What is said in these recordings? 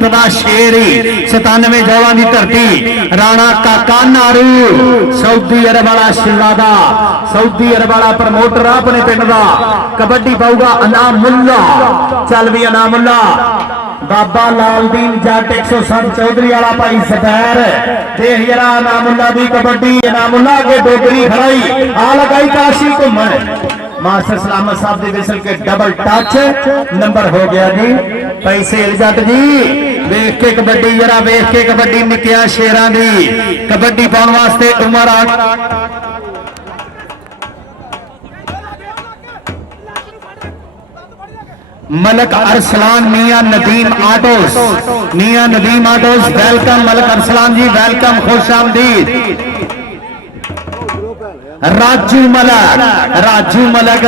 जट दा शेर ही 97 जौलां दी धरती राणा काका नारू सऊदी अरब वाला शिलादा सऊदी अरब वाला प्रमोटर अपने पिंड दा कबड्डी पाऊगा अनामुल्ला चल भी अनामुल्ला बाबा लालदीन जट 107 चौधरी वाला भाई सफैर देख जरा अनामुल्ला दी कबड्डी अनामुल्ला के डोगरी खड़ाई आ लगाई काशी घूमन मास्टर सलामत साहब दे विसल के डबल टच नंबर हो गया जी पैसे जट जी वेख के कबड्डी जरा वेख के कबड्डी निकिया शेरां दी कबड्डी पाउण वास्ते उमर मलक अरसलान मियां नदीम आटोस वेलकम मलक अरसलान जी वेलकम खुश आमदीद राजू मलक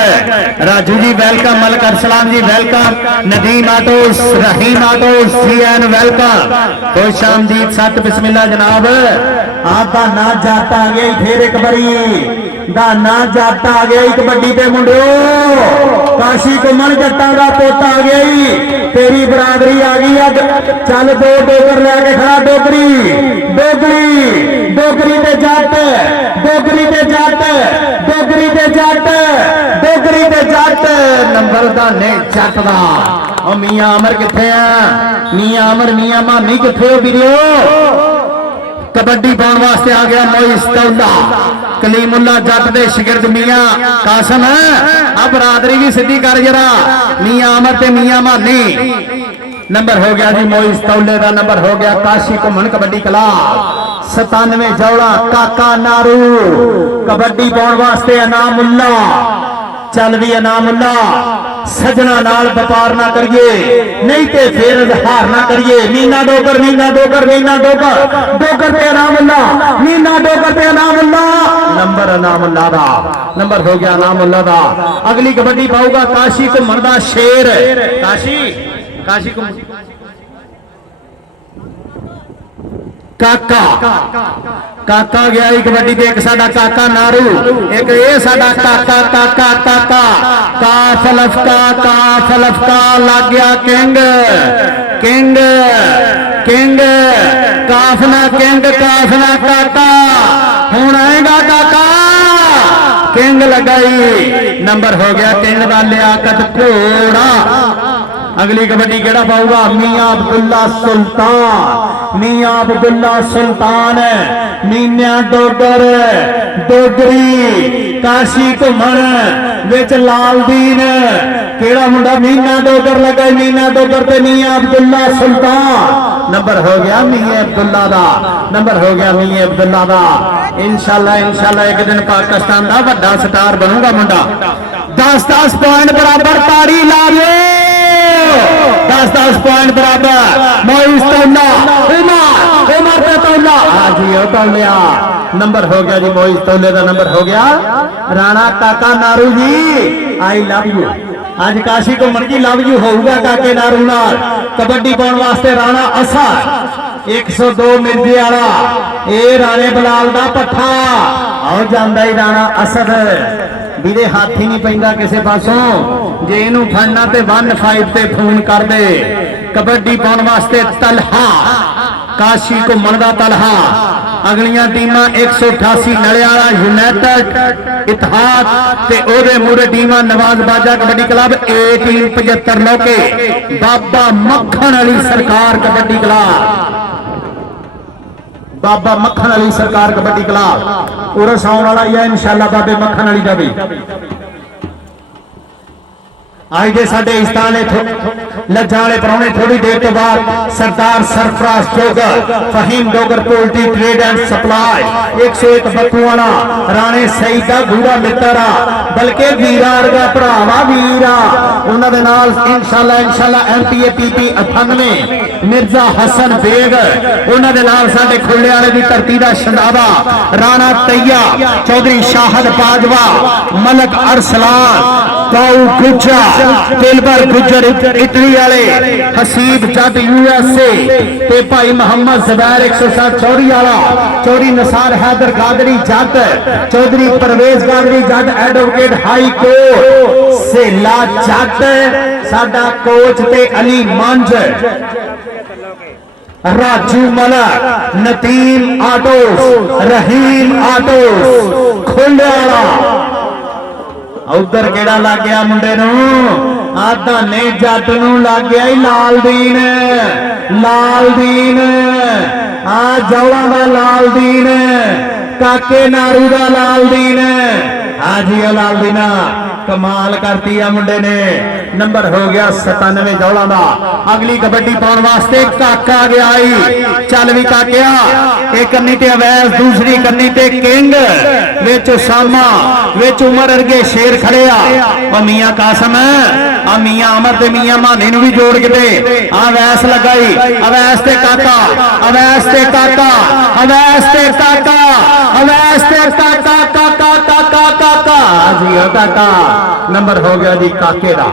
राजू जी वेलकम मलक अरसलान जी वेलकम नदीम आटोस रहीम आटोस जी एन वेलकम खुश आमदीद सत बिस्मिल्लाह जनाब आपका ना जाता आ गया फिर एक बारी दाना जाता आ गया कबड्डी पे मुंडियो काशी घुमन जट्टां दा पोता आ गया तेरी बरादरी आ गई अज चल दो डोगर लैके खड़ा डोगरी डोगरी डोगरी ते जट डोगरी ते जट डोगरी ते जट डोगरी ते जट नंबर दाने जट दा ओ मियां अमर किथे आ मियां अमर मियां मामी किथे हो वीरो कबड्डी पाउण वास्ते आ गया मोइस तौला कलीमुल्ला जट दे शिगिरद मियां कासम अब बरादरी भी सीधी कर जरा मियां अमर ते मियां मानी नंबर हो गया जी मोइस तौले का नंबर हो गया काशी घुमन कबड्डी क्लब 97 जौला काका नारू कबड्डी पाउण वास्ते अनामुल्ला चल भी अनामुल्ला सजना नाल व्यापार ना करिए नहीं ते फिर हार ना करिए मीना डोगर डोगर पे अनामुल्ला मीना डोगर पे अनामुल्ला नंबर अनामुल्ला दा नंबर हो गया अनामुल्ला दा अगली कबड्डी पाऊगा काशी घुमन दा शेर काशी घुमन काका गया कबड्डी ते एक साडा काका नारू एक ये साडा काका काका काका काफ लफका लग गया किंग किंग किंग काफना किंग काफना काका हुण आएगा काका किंग लगाई नंबर हो गया किंग दा लियाकत घोड़ा अगली कबड्डी केड़ा पाऊगा मियां अब्दुल्ला सुल्तान मीना डोगर डोगरी काशी घुमन विच लालदीन केड़ा मुंडा मीना डोगर लगा मीना डोगर ते मियां अब्दुल्ला सुल्तान नंबर हो गया मियां अब्दुल्ला दा नंबर हो गया मियां अब्दुल्ला दा इंशाल्लाह एक दिन पाकिस्तान दा वड्डा स्टार बनूगा मुंडा 10-10 पॉइंट बराबर ताड़ी ला 10-10 पॉइंट बराबर मोइस तौला उमर पे तौला जी तौलिया नंबर हो गया जी मोइस तौले का नंबर हो गया राणा काका नारू जी आई लव यू आज काशी घुमन की लव यू होगा काके नारू नाल कबड्डी पाउण वास्ते राणा असा 102 मिर्जे वाला ए राणे बलाल दा पट्ठा आओ जांदा ही राणा असद ਵੀਰੇ ਹੱਥ ਹੀ ਨਹੀਂ ਪੈਂਦਾ ਕਿਸੇ ਪਾਸੋਂ ਜੇ ਇਹਨੂੰ ਫੜਨਾ ਤੇ 15 ਤੇ ਫੋਨ ਕਰ ਦੇ ਕਬੱਡੀ ਪਾਉਣ ਵਾਸਤੇ ਤਲਹਾ ਕਾਸ਼ੀ ਘੁੰਮਣ ਦਾ ਤਲਹਾ ਅਗਲੀਆਂ ਟੀਮਾਂ 188 ਨਲੇ ਵਾਲਾ ਯੂਨਾਈਟਿਡ ਇਤਿਹਾਦ ਤੇ ਉਹਦੇ ਮੂਹਰੇ ਟੀਮਾਂ Nawaz Baja kabaddi club A team 75 ਲੋਕੇ ਬਾਬਾ ਮੱਖਣ ਵਾਲੀ ਸਰਕਾਰ ਕਬੱਡੀ ਕਲੱਬ बाबा मक्खन अली सरकार कबड्डी क्लब उरस आने वाला है इंशाल्लाह बाबे मक्खन अली का भी आज दे साडे इस्तान लज्जा वाले परौने थोड़ी देर तो बाद Sardar Sarfaraz Jogar Faheem Dogar poultry trade and supply 101 Battu वाला राणे सईद का गुड़ा मित्र बल्कि वीरा वर्गा भरावा वीरा उन्हां दे नाल इंशाल्लाह MPA PP 98 मिर्जा हसन बेग उन्हां दे नाल साडे खुले वाले दी धरती दा शंदावा राणा तैया चौधरी शाहद बाजवा मलक अरसलान काऊ गुज्जा दिलबर गुज्जर इटली वाले हसीब जट USA ते भाई मोहम्मद जुबैर 107 चौधरी वाला चौधरी नसार हैदर गादरी जट चौधरी परवेज गादरी जट एडवोकेट हाई कोर्ट सेला जट साडा कोच ते अली मंज राजू मलक, नदीम आटोस, रहीम आटोस, खुंडेवाला। उधर केड़ा लग गया मुंडे नू? आधा ने जट नू लग गया ही लालदीन, लालदीन आ जौला दा लालदीन, काके नारू दा लालदीन। हाँ जी लालदीना कमाल करती है मुंडे ने। नंबर हो गया 97 जौला दा। अगली कबड्डी पाने वास्ते काका गया ही। चल भी काकिया, एक कन्नी ते अवैस, दूसरी कन्नी ते किंग, विच उसामा, विच उमर अरगे शेर खड़े आ। मियां कासम आ मियां अमर ते मियां माने नू भी जोड़ के दे। अवैस लगाई, अवैस ते काका, अवैस ते काका, अवैस ते काका, अवैस ते काका, काका काका काका जी काका। नंबर हो गया जी काके दा।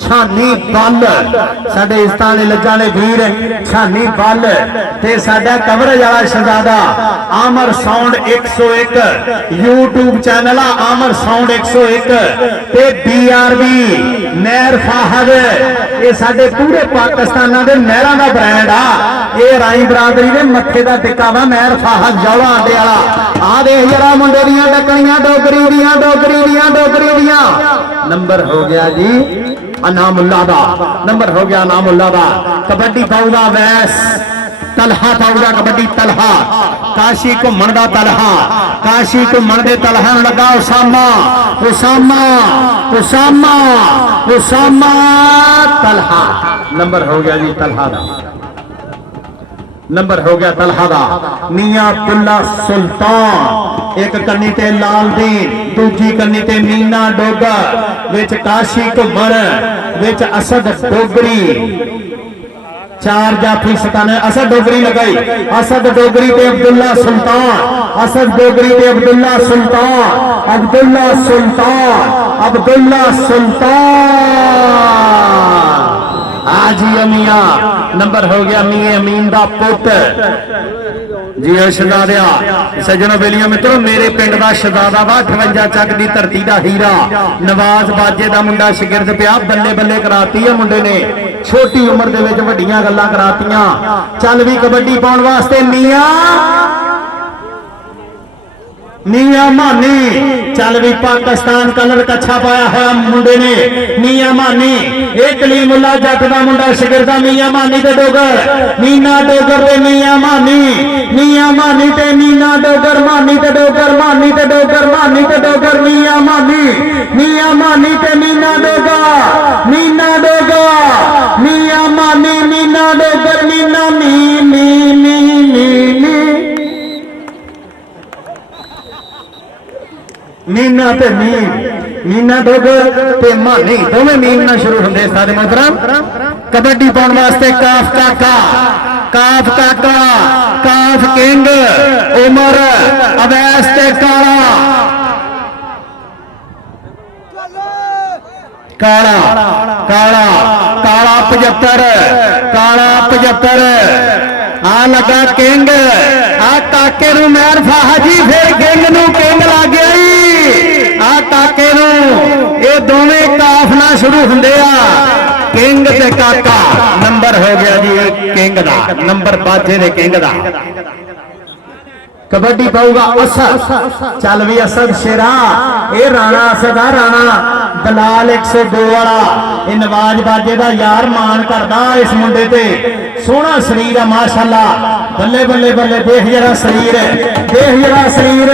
छानी बल साडे इस्तान लज्जा ने वीर, छानी बल ते साडा कवरेज वाला शहजादा आमर साउंड 101 यूट्यूब चैनल आमर साउंड 101 ते BRB नहर फाहद। ये साडे पूरे पाकिस्तान दे नहरां दा ब्रांड आ। ये राई बरादरी दे मत्थे दा टिक्का वा नहर फाहद जौला आडे वाला। आ देख जरा मुंडे दियां टकणियां डोगरी दियां, डोगरी दियां, डोगरी दियां। नंबर हो गया जी अनामुल्ला दा। नंबर हो गया अनामुल्ला दा। कबड्डी पाऊगा वैस तलहा पाऊगा, कबड्डी तलहा, काशी घुमन दा तलहा, काशी घुमन दे तलहा लगा उसामा, उसामा, उसामा, उसामा तलहा। नंबर हो गया जी तलहा दा। नंबर हो गया तलहा दा। मियां अब्दुल्ला सुल्तान, एक कन्नी ते लालदीन, दूजी कन्नी ते मीना डोगर, विच काशी घुमर, विच असद डोगरी। चार जाफी सताने असद डोगरी लगाई, असद डोगरी ते अब्दुल्ला सुल्तान, असद डोगरी ते अब्दुल्ला सुल्तान, अब्दुल्ला सुल्तान, अब्दुल्ला सुल्तान। जी अमिया। नंबर हो गया मियां अमीन दा पुत जी शहजादिया। सज्जनों बेलियां मित्रों, मेरे पिंड दा शहजादा वा 58 चक दी धरती दा हीरा नवाज बाजे दा मुंडा शिगिरद पिया। बल्ले बल्ले कराती है मुंडे ने, छोटी उम्र दे विच वड्डियां गल्लां करातियां। चल भी कबड्डी पाउण वास्ते मियां मियां मानी। चल भी पाकिस्तान कलर कच्छा पाया हुआ मुंडे ने मियां मानी। एक कलीमुल्ला जट दा मुंडा शिगिरदा मियां मानी ते डोगर, मीना डोगर ते मियां मानी, मियां मानी ते मीना डोगर, मानी ते डोगर, मानी ते डोगर, मानी ते डोगर, मियां मानी, मियां मानी ते मीना डोगर, मीना डोगर, मियां मानी, मीना डोगर, मीना मी मी मी मी मी मीना ते मीम, मीना डोगर ते मानी दोवें मीम ना शुरू होंदे। सारे मोहतरम कबड्डी पाउण वास्ते काफ काका, काफ काका, काफ किंग, उमर अवैस ते काला, काला काला काला 75, काला 75। आ लगा किंग, आ काके नू मैर फाहा जी, फिर किंग नू किंग लग गया। आ काके नू ये दोवें काफ ना शुरू हुंदे आ, किंग ते काका। नंबर हो गया जी किंग दा, नंबर बाजे दे किंग दा। कबड्डी पाऊगा असद। चल भी असद शेरा, ये राणा असद आ, राणा दलाल 102 वाला। ये नवाज बाजे दा यार मान करदा इस मुंडे ते। सोहना शरीर है माशाअल्लाह, बल्ले बल्ले बल्ले। देख जरा शरीर, देख जरा शरीर।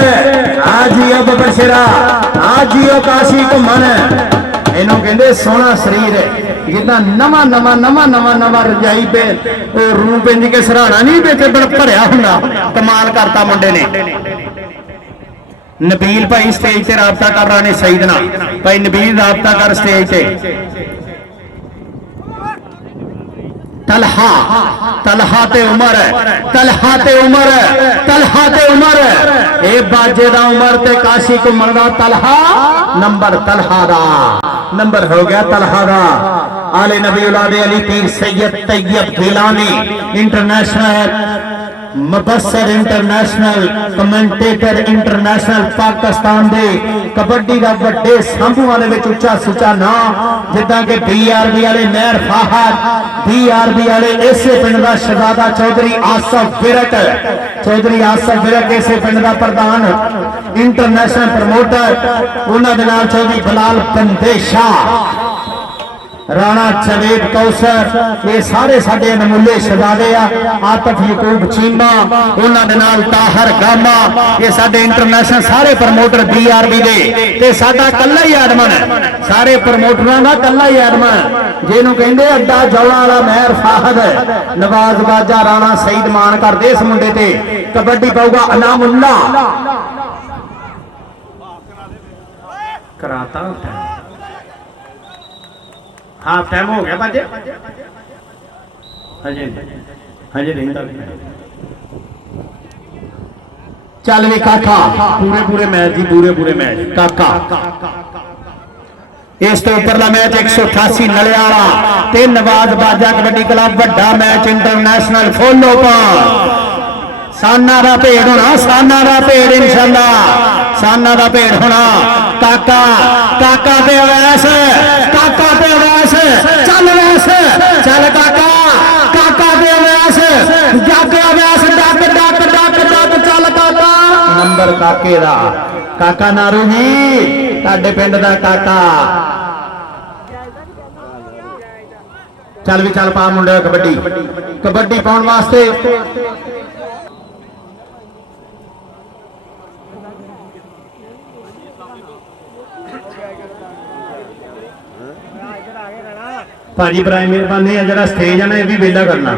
आज ही अब बशरा, आज ही काशी घुमन, इनू कहते सोहना शरीर है। जिदा नवा नवा नवा नवा नवा रजाई पे रूह पिंज के सराहना नहीं बेच भरिया होंदा। कमाल करता मुंडे ने। नबील भाई स्टेज से राबता कर रहा ने सईदना भाई नबील राबता कर स्टेज से। तलहा, तलहा ते उमर, तलहा ते उमर, तलहा ते उमर। ए बाजे दा उमर ते काशी घुमन दा तलहा। नंबर तलहा दा, नंबर हो गया तलहा दा। आले नबी औलादे Ali Pir Syed Tayyab Gilani international Mubassar international commentator international Pakistan दे कबड्डी का बड़े सांभू वाले में उच्चा सुचा नाम जिदा कि BRB वाले मेहर फाहद, BRB वाले इसे पिंड का शहजादा चौधरी आसफ विरक, चौधरी आसफ विरक इसे पिंड का प्रधान इंटरनेशनल प्रमोटर उन्होंने नाल चौधरी बिलाल बंदे शाह, राणा जवेद कौसर, ये सारे साडे अनमुले शहजादे आतफ यकूब चीमा, उन्होंने नाल ताहर गामा, ये साडे इंटरनेशनल सारे प्रमोटर BRB दे ते साडा कल्ला ही एडमन है, सारे प्रमोटरां दा कल्ला ही एडमन जिन्हों कहंदे अड्डा जौला वाला मेहर फाहद है, नवाज बाजा राणा सईद मान करदे इस मुंडे ते कबड्डी पाऊगा अनामुल्ला कराता हाफ टाइम हो गया बाजे हजे हजे नहीं चल भी काका पूरे पूरे मैच जी पूरे मैच काका इस तो उपरला मैच 188 नलियाला ते नवाज बाजा कबड्डी क्लब बड़ा मैच इंटरनेशनल फुल ओपन साना दा भेड़ होना, साना दा भेड़ इंशाअल्लाह, साना दा भेड़ होना। काका काका ते अवैस, काका ते अवैस चल वैस चल काका, काका ते अवैस जग Awais duck duck duck duck चल काका, नंबर काके दा, काका नारू जी तुहाडे पिंड दा काका, चल भी चल पा मुंडे कबड्डी, कबड्डी पाउण वास्ते भाजी बराए मेहरबानी है जरा स्टेज है ना ये भी वेला करना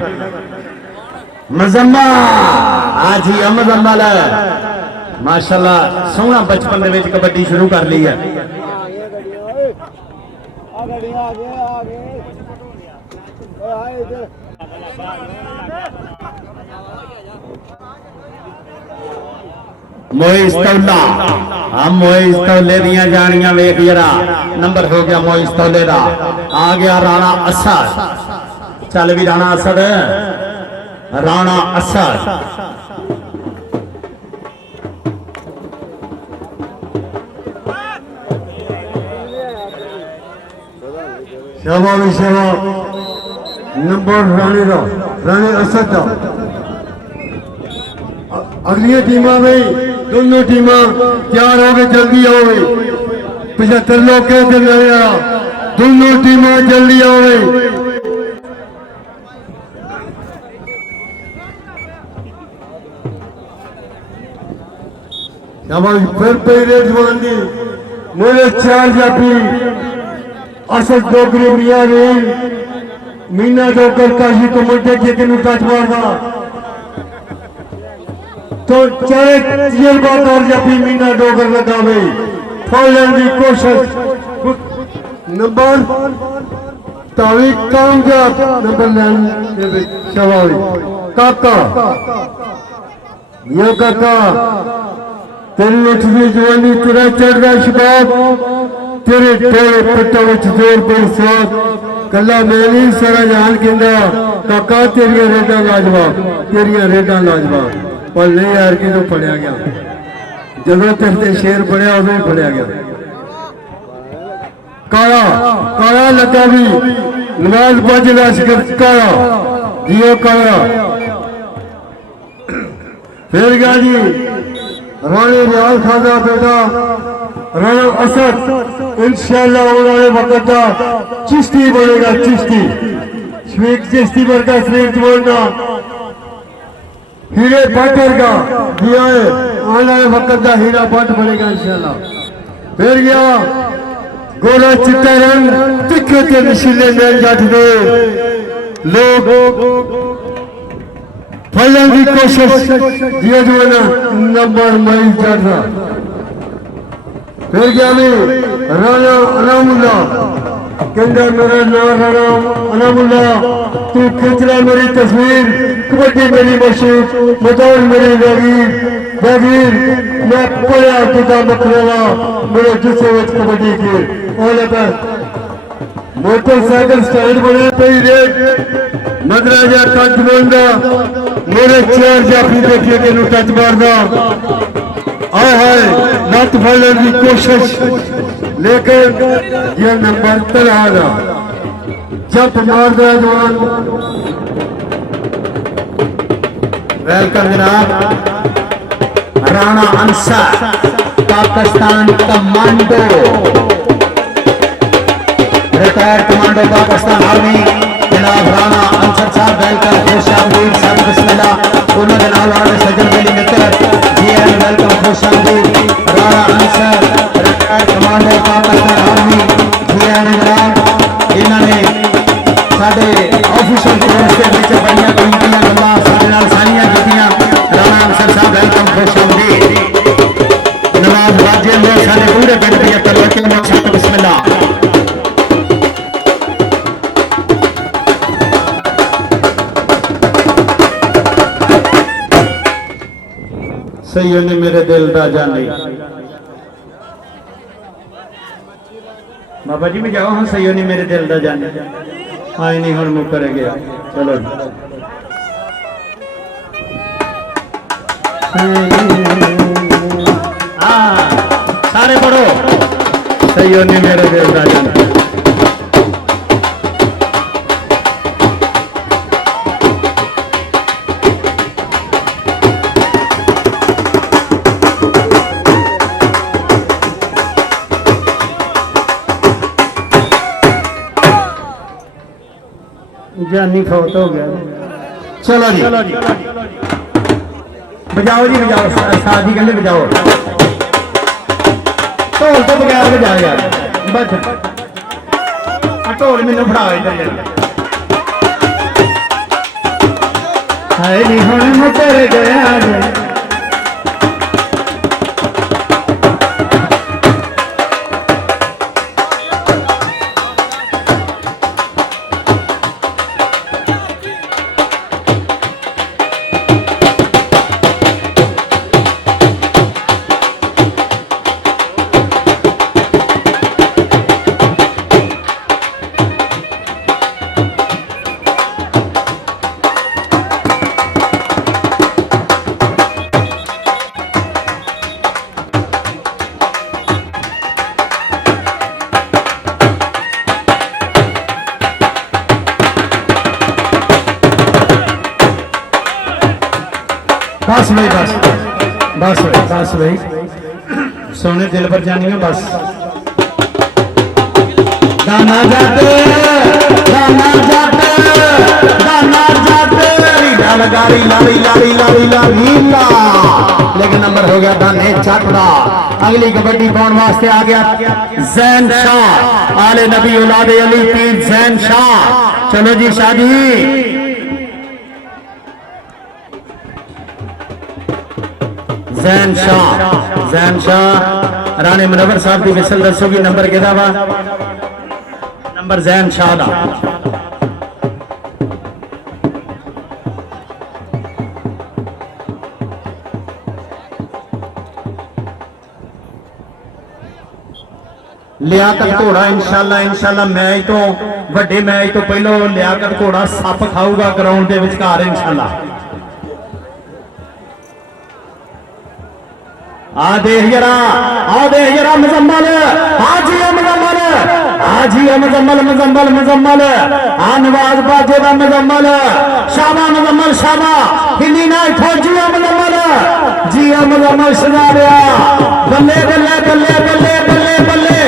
मजम्मा आज ही मजम्मल माशाल्लाह सोहना बचपन दे कबड्डी शुरू कर ली है। मोइस तौला हम मोइस तौले दियां जानियां वेख जरा नंबर हो गया मोइस तौले दा, आ गया राणा असद, चल भी राणा असद, राणा असद शाबाश शाबाश नंबर राणे दा, राणे असद दा। अगली टीमां में दोनों टीमां तैयार हो गए, जल्दी आओ भाई 75 लोग कहते रहे, दोनों टीमां जल्दी आओ भाई। फिर पहले जवान दी मेरे 4 जापी असद डोगरी मियां रेल मीना डोगर काशी को मंडे के किनु टच मारदा तो चाहे तजर्बाकार जापी मीना डोगर लगावे फौजन की कोशिश नंबर तावी कामयाब नंबर लेने शवावी काका ये काका तेरी उठवी जवानी तेरा चढ़ रहा शबाब तेरे टोले पट्टों में जोर पर साथ कला मैं नहीं सारा जहान कहंदा काका तेरिया रेडा लाजवाब, तेरिया रेडा लाजवाब पर नहीं यार कि तो पढ़िया गया जदों तेरे शेर पढ़िया उदों ही पढ़िया गया। काला काला लगा भी नवाज बाजला शिकर काला जियो काला फिर गया जी रानी रियाल खादा बेटा राणा असद इंशाअल्लाह उन्होंने वक्त चिश्ती बनेगा, चिश्ती शेख चिश्ती वर्गा श्रेष्ठ बनना हीरे पाटर का दिया है आने वाले वक्त का हीरा पाट बनेगा इंशाअल्लाह। फिर गया गोरा चिट्टा रंग तिखे ते नशीले नैन जट दे लोग फलन की कोशिश दिया जवाना नंबर मई जट रहा। फिर गया मैं राणा अनामुल्ला कहंदा मेरा नाम राणा अनामुल्ला तू खिंच ले मेरी तस्वीर कबड्डी मेरी मशहूर मैदान मेरी जागीर मैं पढ़िया तुझा मकरेला मेरे जुस्से विच कबड्डी की ओले पर मोटरसाइकिल स्टैंड बने पई रेट मदराजा कट बोंदा मेरे चार जाफी देखिए कि टच मार दो आए हाय नट फड़ने की कोशिश लेकिन ये नंबर तला दा जब मार दो जवान वेलकम जनाब Rana Ansar Pakistan commando retired commando Pakistan army जनाब राणा अंसार साहब वेलकम खुश आमदीद सब बिस्मिल्लाह उन्होंने नाल आने सज्जन वली मित्र जी एन वेलकम खुश आमदीद Rana Ansar retired commando Pakistan army ji एन जनाब इन्होंने साडे ऑफिशियल कोर्स के विच बड़ियां कीमतीयां गल्लां साडे नाल साझियां कीतियां राणा अंसार साहब वेलकम खुश आमदीद नवाब वाजे लोग साडे पूरे पिंड दी तरक्की में सब बिस्मिल्लाह सही ने मेरे दिल दा जाने बाबा जी में जाओ हाँ सही ने मेरे दिल दा जाने आए नहीं हूं मुकर गया चलो हाँ सारे पढ़ो सही ने मेरे दिल दा जाने जानी फौत हो गया चलो जी बजाओ जी बजाओ साजी कहते बजाओ ढोल तो बगैर बजाओ यार बस ढोल मैनू फड़ा हाय नी हुण मुकर गया बस भाई बस बस भाई बस भाई सोने दिल पर जानी है बस गाना जाते गाना जाते गाना जाते लाली लाली लाली लाली लाली लेकिन नंबर हो गया दाने चटदा अगली कबड्डी पाने वास्ते आ गया जैन शाह आले नबी औलादे अली पीर जैन शाह चलो जी शादी जैन शाह राणे मुनव्वर साहब की विसल दसोगी नंबर कि नंबर जैन शाह दा लियाकत घोड़ा इंशाल्लाह इंशाल्लाह मैच तो वड्डे मैच तो पहलो लियाकत घोड़ा सप खाऊगा ग्राउंड के विचकार इंशाल्लाह आ देख जरा मुजम्मल हाजी मुजम्मल हाजी मुजम्मल मुजम्मल मुजम्मल आ नवाज बाजे दा मुजम्मल शाबा मुजम्मल शाबा हिंदी ना फौजी मुजम्मल जी मुजम्मल सजा लिया बल्ले बल्ले बल्ले बल्ले बल्ले बल्ले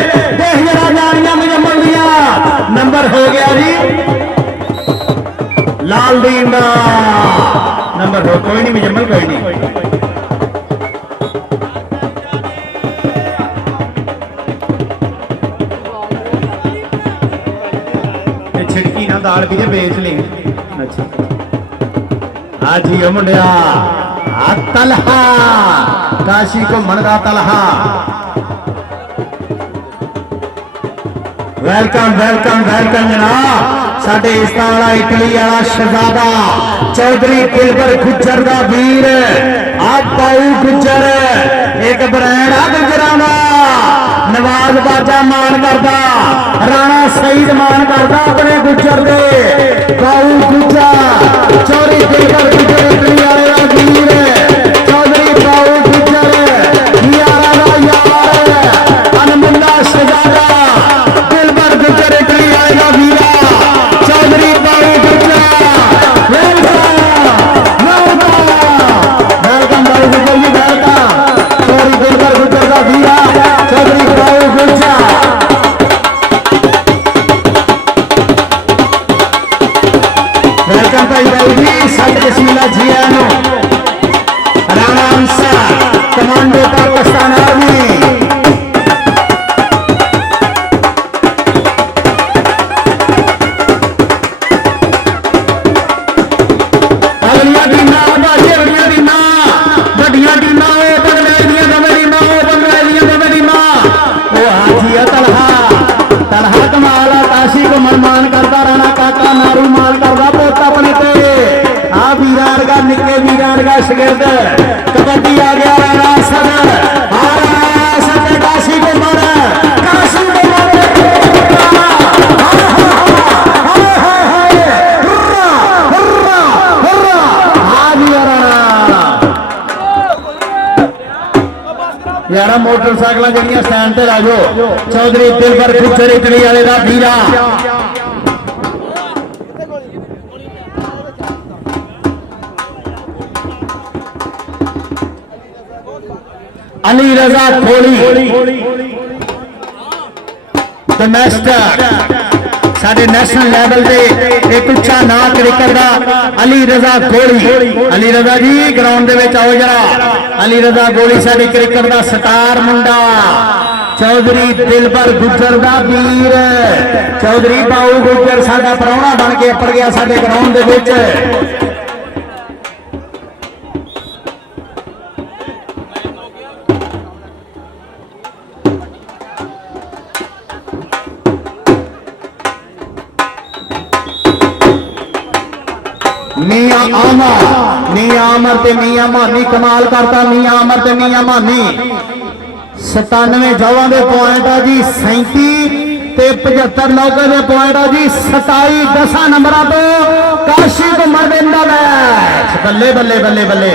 देख जरा जानियां मुजम्मल दिया नंबर हो गया जी लाल दीन दा नंबर हो कोई नहीं मुजम्मल कोई नहीं दाल भी बेच ली अच्छा हाँ जी मुंडिया तलहा काशी घूमन का तलहा वेलकम वेलकम वेलकम जनाब साडे इस्तान वाला इटली वाला शहजादा चौधरी दिलबर गुज्जर का वीर आप पाऊ गुज्जर एक ब्रांड आ गुजरा नवाज बाजा मान करता राणा सईद मान करता अपने गुज्जर दे पाऊ गुज्जर चौधरी दिलबर गुज्जर वेलकम भाई बाबू जी सत बसीला जी आनो राणा अंसार कमांडो पाकिस्तान आर्मी अगलियां टीमां बड़ियां टीमां वड्डियां टीमां ओ बंगले दियां दमे टीमां ओ बंगले दियां दमे टीमां ओ हाजी तलहा कमाल आ काशी को मनमान करता राणा काका नारू माल करदा पुੱਤ अपने ते आ वीरा वर्गा निक्के वीरा वर्गा शगिर्द कबड्डी आ गया राणा सदर आ राणा सदर काशी को मर यार मोटरसाइकिल जड़ियां स्टैंड ते ला जाओ चौधरी दिलबर गुजर इटली वाले का वीरा अली रजा खोली डोमेस्टिक साडे नेशनल लेवल पे एक उच्चा नां क्रिकेट का अली रजा गोली अली रजा जी ग्राउंड दे विच आओ जरा अली रजा गोली साडी क्रिकेट का स्टार मुंडा चौधरी दिलबर गुजर का वीर चौधरी बाऊ गुजर साडा प्राहुणा बन के अपर गया साडे ग्राउंड दे विच मियां अमर ते मियां मानी कमाल करता मियां अमर ते मियां मानी 97 जौवां दे पॉइंट आ जी 37 ते 75 नौके दे पॉइंट आ जी 27 10 नंबर तो काशी को मर देंदा मैच बल्ले बल्ले बल्ले बल्ले